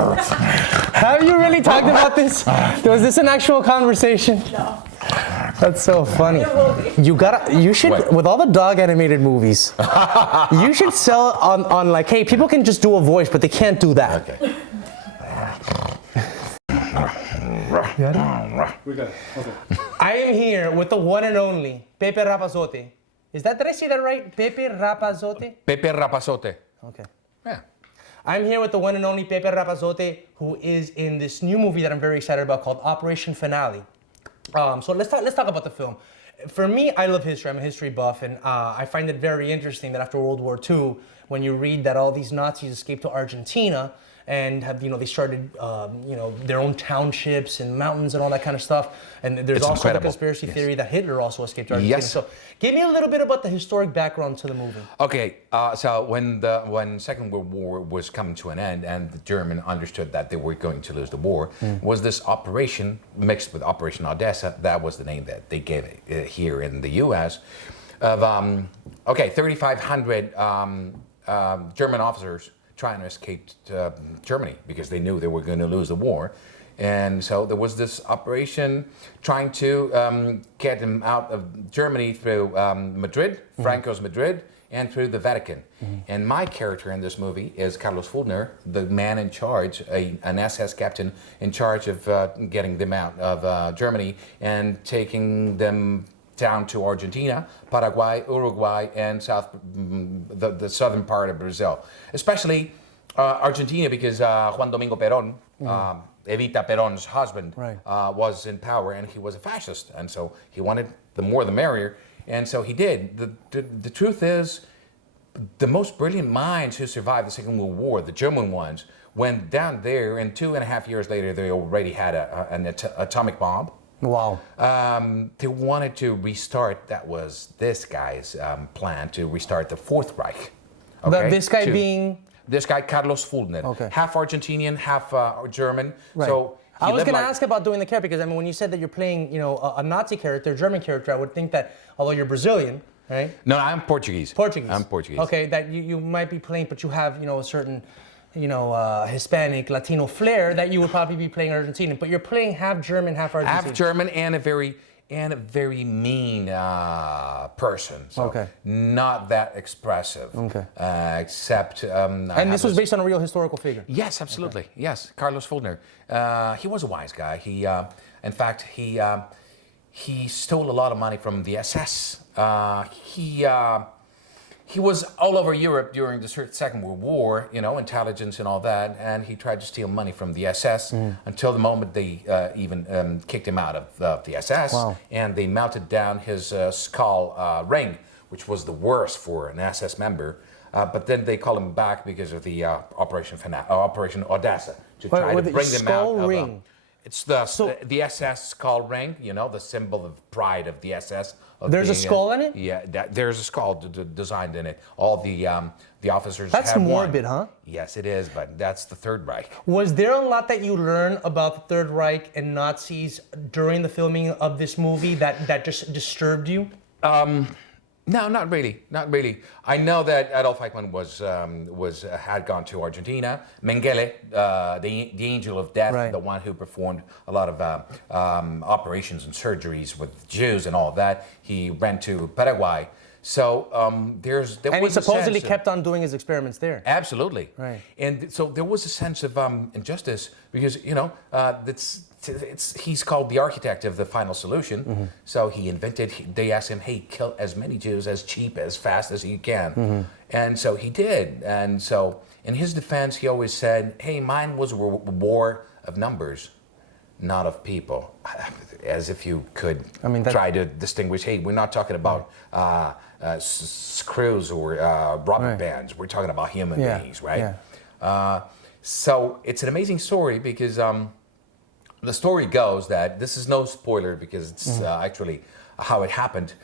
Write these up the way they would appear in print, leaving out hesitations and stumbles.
Have you really talked about this? Was this an actual conversation? No. That's so funny. You should, with all the dog animated movies, you should sell on like, hey, people can just do a voice, but they can't do that. Okay. We got it. Okay. I am here with the one and only Pepe Rapazote. Did I say that right? Pepe Rapazote? Pepe Rapazote. Okay. Yeah. I'm here with the one and only Pepe Rapazote, who is in this new movie that I'm very excited about called Operation Finale. So let's talk about the film. For me, I love history. I'm a history buff, and I find it very interesting that after World War II, when you read that all these Nazis escaped to Argentina and have, they started, their own townships and mountains and all that kind of stuff. And there's It's also incredible. the conspiracy theory that Hitler also escaped to Argentina. Yes. So give me a little bit about the historic background to the movie. Okay, so when Second World War was coming to an end and the Germans understood that they were going to lose the war, was this operation mixed with Operation Odessa. That was the name that they gave it here in the U.S. of 3,500 German officers trying to escape Germany because they knew they were going to lose the war. And so there was this operation trying to get them out of Germany through Madrid, Franco's Madrid, and through the Vatican. And my character in this movie is Carlos Fulner, the man in charge, an SS captain in charge of getting them out of Germany and taking them down to Argentina, Paraguay, Uruguay, and the southern part of Brazil. Especially Argentina, because Juan Domingo Perón, Evita Perón's husband, was in power, and he was a fascist, and so he wanted the more the merrier, and so he did. The truth is, the most brilliant minds who survived the Second World War, the German ones, went down there, and 2.5 years later, they already had an atomic bomb. Wow. They wanted to restart, that was this guy's plan, to restart the Fourth Reich. Okay? This guy being? This guy, Carlos Fulner. Okay. Half Argentinian, half German. Right. So I was going to ask about doing the character, because when you said that you're playing, a Nazi character, a German character, I would think that, although you're Brazilian, right? No, I'm Portuguese. Portuguese. I'm Portuguese. Okay, that you might be playing, but you have, a certain, Hispanic, Latino flair that you would probably be playing Argentinian, but you're playing half German, half Argentinian. Half German and a very mean person. So not that expressive. Okay. Except. And this was based on a real historical figure. Yes, absolutely. Okay. Yes, Carlos Fulner. He was a wise guy. He, in fact, he stole a lot of money from the SS. He was all over Europe during the Second World War, intelligence and all that, and he tried to steal money from the SS until the moment they even kicked him out of the SS, and they melted down his skull ring, which was the worst for an SS member. But then they called him back because of the Operation Odessa to try to bring them out. Ring. It's the SS skull ring, the symbol of pride of the SS. There's a skull in it? Yeah, there's a skull designed in it. All the officers That's have morbid, one. Huh? Yes, it is, but that's the Third Reich. Was there a lot that you learned about the Third Reich and Nazis during the filming of this movie that just disturbed you? No, not really. Not really. I know that Adolf Eichmann had gone to Argentina. Mengele, the angel of death, the one who performed a lot of operations and surgeries with Jews and all that, he went to Paraguay. So and he supposedly kept on doing his experiments there. Absolutely. Right. And so there was a sense of injustice because he's called the architect of the final solution. So they asked him, hey, kill as many Jews as cheap, as fast as you can. And so he did. And so in his defense, he always said, hey, mine was a war of numbers, not of people. As if you could try to distinguish, hey, we're not talking about screws or rubber bands. We're talking about human beings, right? Yeah. So it's an amazing story because the story goes that, this is no spoiler because it's actually how it happened.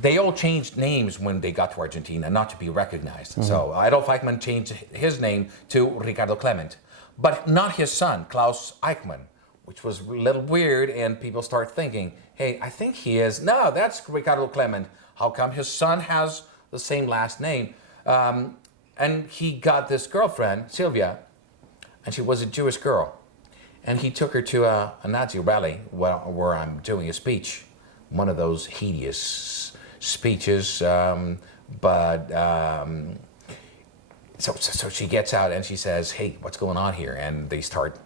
They all changed names when they got to Argentina, not to be recognized. So Adolf Eichmann changed his name to Ricardo Clement, but not his son, Klaus Eichmann, which was a little weird, and people start thinking, hey, I think he is. No, that's Ricardo Clement. How come his son has the same last name? And he got this girlfriend, Sylvia, and she was a Jewish girl. And he took her to a Nazi rally where I'm doing a speech, one of those hideous speeches. So she gets out and she says, "Hey, what's going on here?" And they start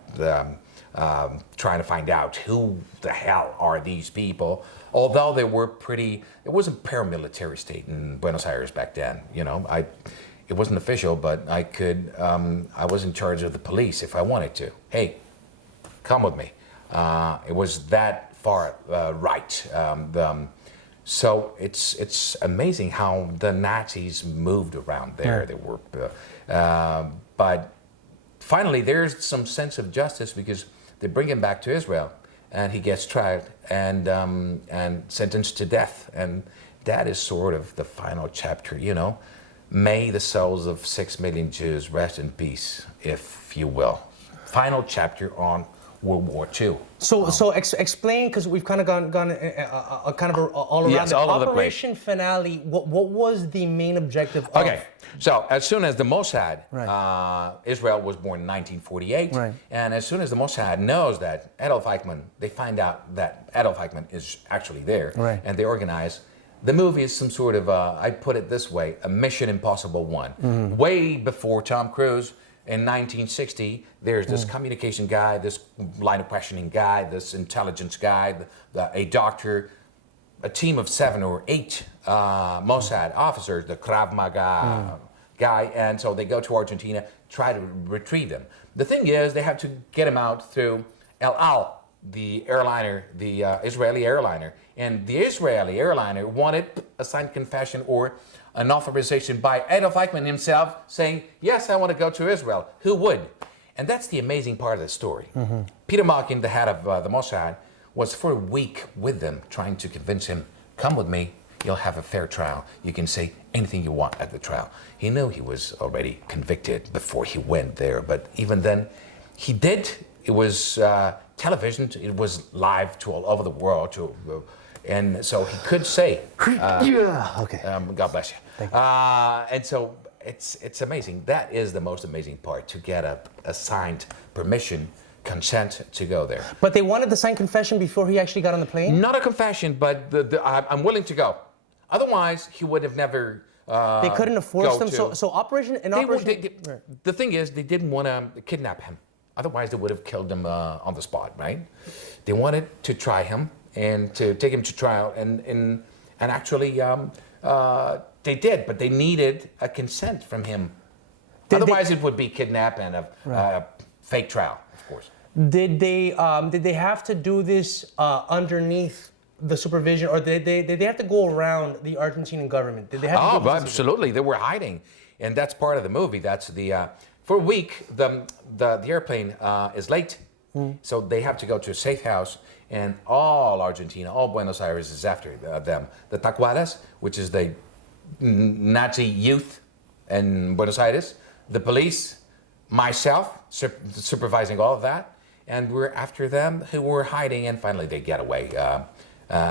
trying to find out who the hell are these people. Although they were it was a paramilitary state in Buenos Aires back then. It wasn't official, but I was in charge of the police if I wanted to. Hey, come with me. It was that far right. So it's amazing how the Nazis moved around there. Right. They were, but finally there's some sense of justice because they bring him back to Israel, and he gets tried and sentenced to death, and that is sort of the final chapter. May the souls of 6 million Jews rest in peace, if you will. Final chapter on World War II. So explain, because we've kind of gone all around. Yes, all over the place. Operation Finale. What was the main objective? Okay, so as soon as the Mossad, Right. Israel was born in 1948, Right. and as soon as the Mossad knows that Adolf Eichmann, they find out that Adolf Eichmann is actually there, Right. and they organize. The movie is some sort of, I put it this way, a Mission Impossible 1. Mm-hmm. Way before Tom Cruise. In 1960, there's this communication guy, this line of questioning guy, this intelligence guy, a doctor, a team of 7 or 8 Mossad officers, the Krav Maga guy, and so they go to Argentina, try to retrieve them. The thing is, they have to get him out through El Al, the airliner, the Israeli airliner, and the Israeli airliner wanted a signed confession or an authorization by Adolf Eichmann himself saying, yes, I want to go to Israel. Who would? And that's the amazing part of the story. Mm-hmm. Peter Malkin, the head of the Mossad, was for a week with them trying to convince him, come with me, you'll have a fair trial. You can say anything you want at the trial. He knew he was already convicted before he went there, but even then, he did. It was television, it was live to all over the world, and so he could say, Okay. God bless you. And so it's amazing. That is the most amazing part, to get a signed permission, consent to go there. But they wanted the signed confession before he actually got on the plane? Not a confession, but I'm willing to go. Otherwise, he would have never. They couldn't have forced him. So Operation. The thing is, they didn't want to kidnap him. Otherwise, they would have killed him on the spot, right? They wanted to try him and to take him to trial, and actually they did, but they needed a consent from him. Otherwise, it would be kidnap and a fake trial, of course. Did they have to do this underneath the supervision, or did they have to go around the Argentinian government? Did they have to do this? Absolutely. They were hiding, and that's part of the movie. That's for a week the airplane is late, so they have to go to a safe house, and all Argentina, all Buenos Aires is after them. The Tacuaras, which is the Nazi youth in Buenos Aires, the police, myself, supervising all of that, and we're after them, who were hiding, and finally they get away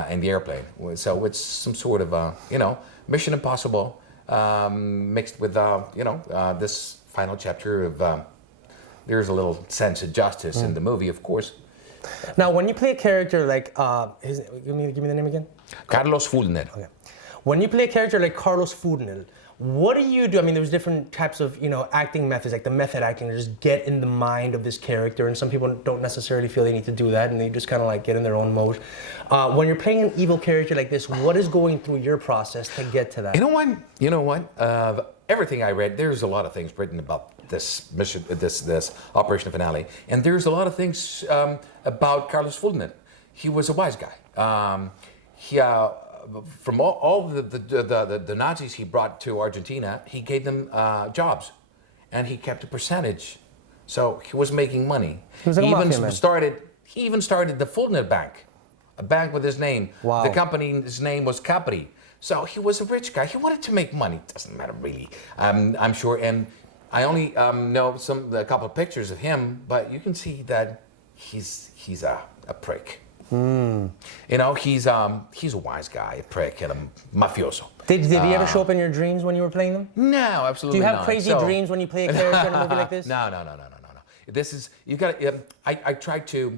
in the airplane. So it's some sort of Mission Impossible mixed with this final chapter of there's a little sense of justice in the movie, of course. Now, when you play a character like give me the name again. Carlos Fulner. Okay. When you play a character like Carlos Fulner, what do you do? I mean, there's different types of acting methods, like the method acting, to just get in the mind of this character, and some people don't necessarily feel they need to do that, and they just kind of like get in their own mode. When you're playing an evil character like this, what is going through your process to get to that? You know what? Everything I read, there's a lot of things written about this mission, this Operation Finale, and there's a lot of things about Carlos Fulner. He was a wise guy. From all the Nazis he brought to Argentina, he gave them jobs, and he kept a percentage, so he was making money. He was like a mafia man. He even started the Fulner Bank, a bank with his name. Wow. The company's name was Capri. So he was a rich guy. He wanted to make money. Doesn't matter really. I'm sure. And I only know a couple of pictures of him, but you can see that he's a prick. He's a wise guy, a prick, and a mafioso. Did he ever show up in your dreams when you were playing them? No, absolutely not. Do you have crazy dreams when you play a character in a movie like this? No. This is, you got to, I tried to,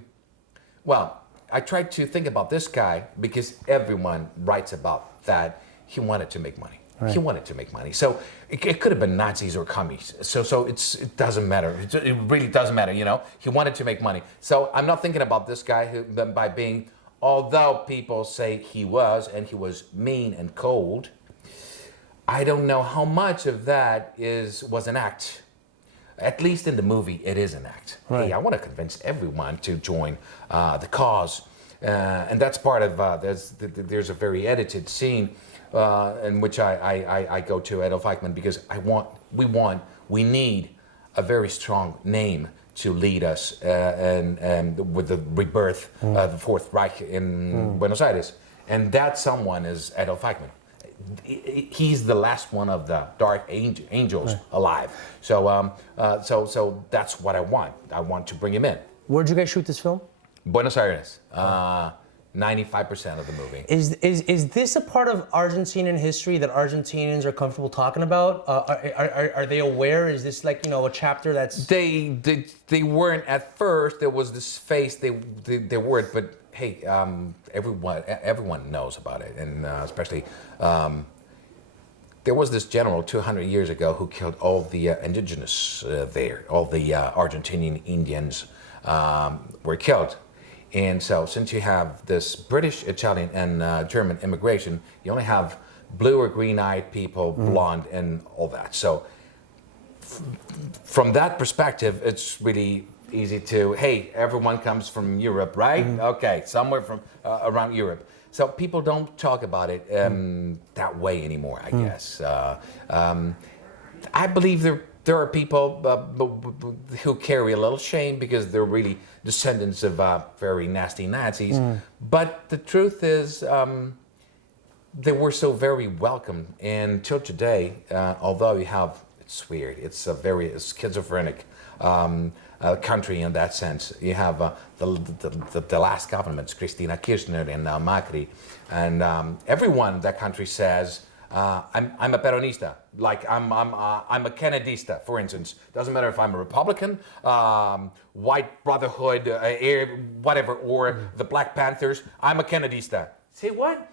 well, I tried to think about this guy because everyone writes about that he wanted to make money. Right. He wanted to make money. So it could have been Nazis or commies. So it doesn't matter. It really doesn't matter, you know. He wanted to make money. So I'm not thinking about this guy who, by being, although people say he was, and he was mean and cold, I don't know how much of that was an act. At least in the movie, it is an act. Right. Hey, I want to convince everyone to join the cause. And that's part of, there's a very edited scene in which I go to Adolf Eichmann because we need a very strong name to lead us and with the rebirth of the Fourth Reich in Buenos Aires. And that someone is Adolf Eichmann. He's the last one of the dark angels alive. So so that's what I want. I want to bring him in. Where'd you guys shoot this film? Buenos Aires. 95% of the movie. Is this a part of Argentinian history that Argentinians are comfortable talking about? Are they aware? Is this like, you know, a chapter that's... They weren't at first. There was this phase they weren't, but hey, everyone knows about it, and especially there was this general 200 years ago who killed all the indigenous there. All the Argentinian Indians were killed. And so since you have this British, Italian, and German immigration, you only have blue or green-eyed people, blonde, and all that. So from that perspective, it's really easy to, hey, everyone comes from Europe, right? Okay, somewhere from around Europe. So people don't talk about it that way anymore, I guess. I believe there are people who carry a little shame because they're really descendants of very nasty Nazis. But the truth is, they were so very welcome. And till today, although you have, it's weird, it's a very schizophrenic country in that sense. You have the last governments, Cristina Kirchner and Macri, and everyone in that country says, I'm a Peronista, like I'm a Kennedista, for instance. Doesn't matter if I'm a Republican, White Brotherhood, whatever, or the Black Panthers. I'm a Kennedista. Say what?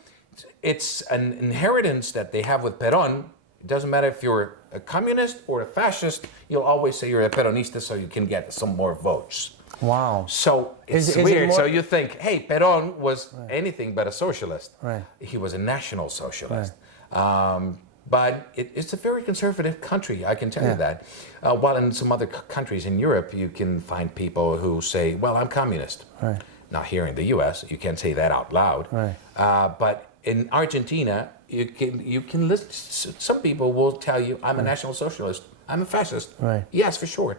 It's an inheritance that they have with Perón. It doesn't matter if you're a communist or a fascist. You'll always say you're a Peronista, so you can get some more votes. Wow. So it's weird. So you think, hey, Perón was anything but a socialist. Right. He was a national socialist. Right. But it's a very conservative country, I can tell you that. While in some other countries in Europe, you can find people who say, well, I'm communist. Right. Not here in the US, you can't say that out loud. Right. But in Argentina, you can listen, some people will tell you, I'm a national socialist, I'm a fascist. Right. Yes, for sure.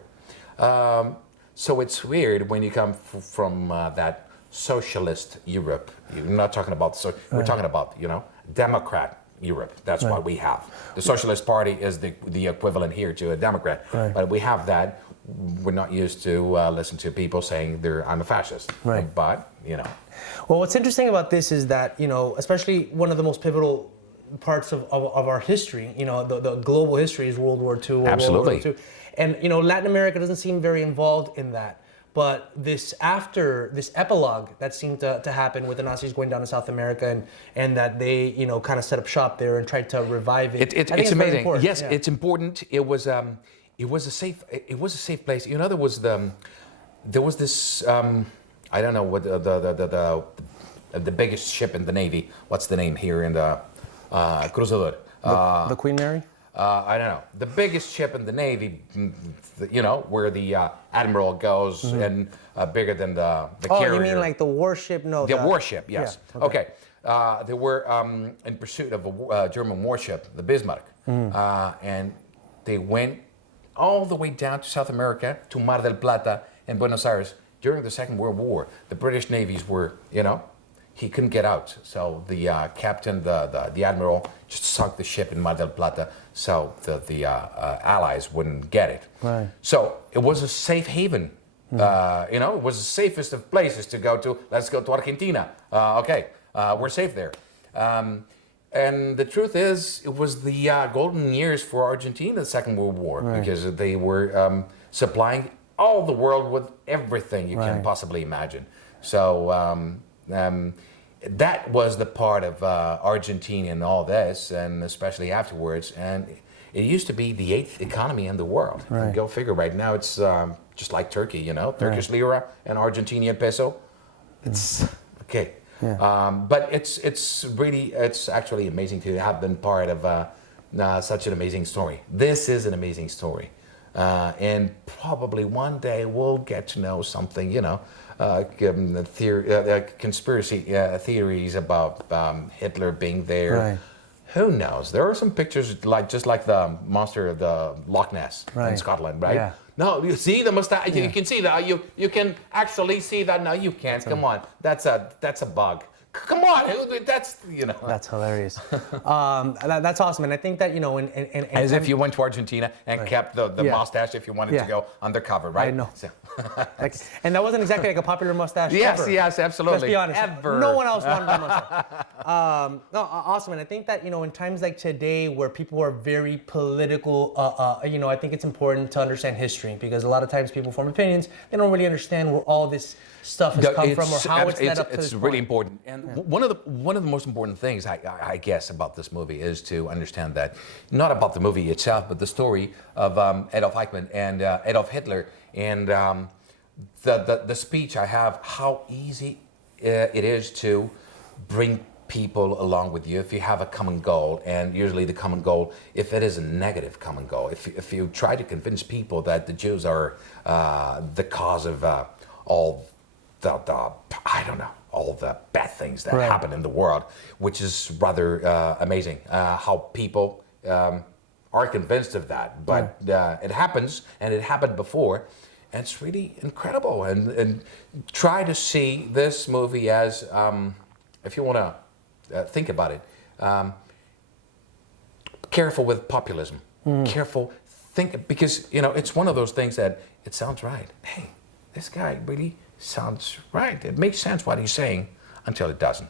So it's weird when you come from that socialist Europe. You're not talking about, we're talking about, you know, Democrat Europe. That's what we have. The Socialist Party is the equivalent here to a Democrat. Right. But we have that. We're not used to listen to people saying I'm a fascist. Right. But, you know. Well, what's interesting about this is that, you know, especially one of the most pivotal parts of our history, you know, the global history is World War II. Absolutely. World War II. And, you know, Latin America doesn't seem very involved in that. But this epilogue that seemed to happen with the Nazis going down to South America and that they, you know, kind of set up shop there and tried to revive it. It's amazing. Yes, it's important. It was a safe place. You know, there was this I don't know what the biggest ship in the Navy. What's the name here in the Cruzador? The Queen Mary? I don't know. The biggest ship in the Navy, you know, where the admiral goes and bigger than the carrier. Oh, you mean like the warship? No. The warship, yes. Yeah, okay. They were in pursuit of a German warship, the Bismarck, and they went all the way down to South America, to Mar del Plata and Buenos Aires during the Second World War. The British navies were, you know, he couldn't get out. So the captain, the admiral, just sunk the ship in Mar del Plata so the Allies wouldn't get it. Right. So it was a safe haven. You know, it was the safest of places to go to. Let's go to Argentina. Okay, we're safe there. And the truth is, it was the golden years for Argentina, the Second World War, because they were supplying all the world with everything you can possibly imagine. So that was the part of Argentina and all this, and especially afterwards. And it used to be the 8th economy in the world. And go figure. Right now, it's just like Turkey. You know, Turkish lira and Argentinian peso. It's okay. But it's actually amazing to have been part of such an amazing story. This is an amazing story. And probably one day we'll get to know something, you know, conspiracy theories about Hitler being there. Who knows? There are some pictures just like the monster of the Loch Ness in Scotland, right? Yeah. No, you see the mustache. You can see that. You can actually see that. No, you can't. Come on, that's a bug. Come on, that's, you know. That's hilarious. That's awesome, and I think that, you know, as if you went to Argentina and kept the mustache if you wanted to go undercover, right? I know. So. And that wasn't exactly like a popular mustache. Yes, ever. Yes, absolutely. Let's be honest. Ever. No one else wanted that mustache. No, awesome, and I think that, you know, in times like today where people are very political, you know, I think it's important to understand history, because a lot of times people form opinions, they don't really understand where all this stuff has come from or how it's led up to this point. It's really important. And one of the most important things I guess about this movie is to understand that not about the movie itself, but the story of Adolf Eichmann and Adolf Hitler, and the speech I have, how easy it is to bring people along with you if you have a common goal. And usually the common goal, if it is a negative common goal, if you try to convince people that the Jews are the cause of all I don't know, all the bad things that happen in the world, which is rather amazing how people are convinced of that. But it happens, and it happened before, and it's really incredible. And try to see this movie as, if you want to think about it, careful with populism. Careful, because, you know, it's one of those things that it sounds right. Hey, this guy really sounds right. It makes sense what he's saying until it doesn't.